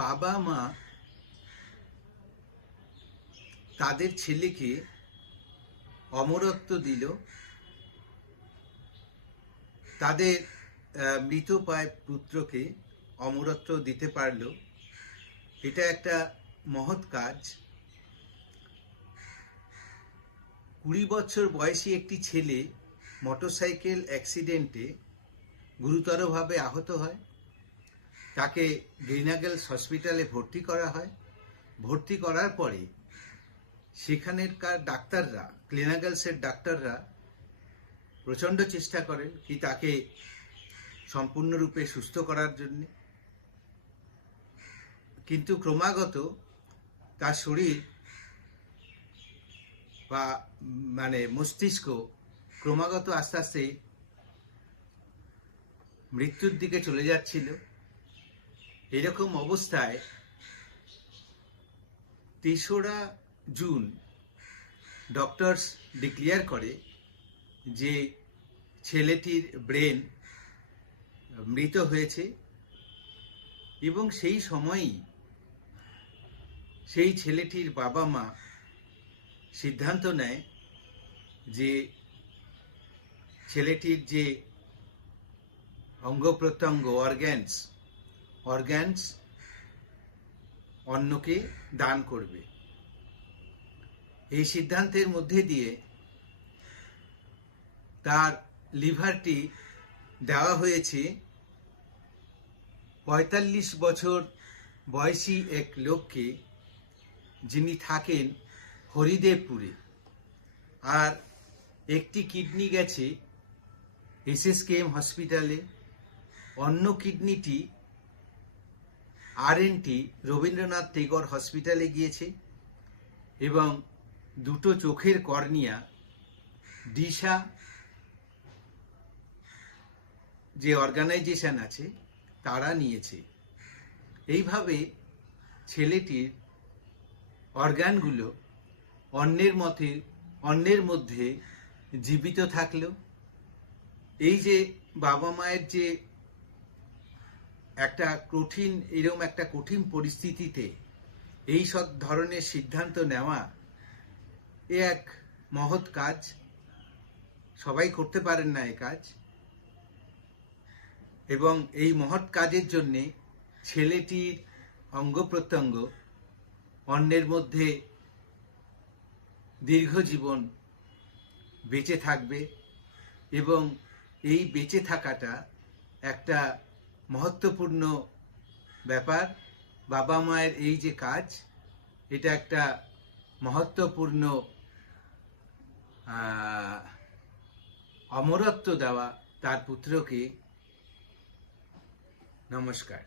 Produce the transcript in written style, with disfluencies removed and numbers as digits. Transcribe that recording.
বাবা মা তাদের ছেলেকে অমরত্ব দিল, তাদের মৃতপ্রায় পুত্রকে অমরত্ব দিতে পারল। এটা একটা মহৎ কাজ। 20 বছর বয়সী একটি ছেলে মোটরসাইকেল অ্যাক্সিডেন্টে গুরুতরভাবে আহত হয়। তাকে গ্রিনাগেলস হসপিটালে ভর্তি করা হয়। ভর্তি করার পরে সেখানকার ডাক্তাররা, গ্রিনাগেলসের ডাক্তাররা প্রচণ্ড চেষ্টা করেন কি তাকে সম্পূর্ণরূপে সুস্থ করার জন্য, কিন্তু ক্রমাগত তার শরীর বা মস্তিষ্ক ক্রমাগত আস্তে আস্তে মৃত্যুর দিকে চলে যাচ্ছিল। এরকম অবস্থায় 3রা জুন ডক্টরস ডিক্লেয়ার করে যে ছেলেটির ব্রেন মৃত হয়েছে, এবং সেই সময়ই সেই ছেলেটির বাবা মা সিদ্ধান্ত নেয় যে ছেলেটির যে অঙ্গ প্রত্যঙ্গ অর্গ্যানস অন্যকে দান করবে। এই সিদ্ধান্তের মধ্যে দিয়ে তার লিভারটি দেওয়া হয়েছে 45 বছর বয়সী এক লোককে, যিনি থাকেন হরিদেবপুরে। আর একটি কিডনি গেছে SSKM হসপিটালে, অন্য কিডনিটি RNT রবীন্দ্রনাথ টেগোর হসপিটালে গিয়েছে, এবং 2টো চোখের কর্নিয়া দিশা যে অর্গানাইজেশন আছে তারা নিয়েছে। এইভাবে ছেলেটির অর্গানগুলো অন্যের মধ্যে জীবিত থাকলো। এই যে বাবা মায়ের যে এরকম একটা কঠিন পরিস্থিতিতে এই সব ধরনের সিদ্ধান্ত নেওয়া, এ এক মহৎ কাজ। সবাই করতে পারেন না এই কাজ, এবং এই মহৎ কাজের জন্যে ছেলেটির অঙ্গ প্রত্যঙ্গ অন্যের মধ্যে দীর্ঘ জীবন বেঁচে থাকবে, এবং এই বেঁচে থাকাটা একটা মহত্বপূর্ণ ব্যাপার। বাবা মায়ের এই যে কাজ, এটা একটা মহত্বপূর্ণ অমরত্ব দেওয়া তার পুত্রকে। নমস্কার।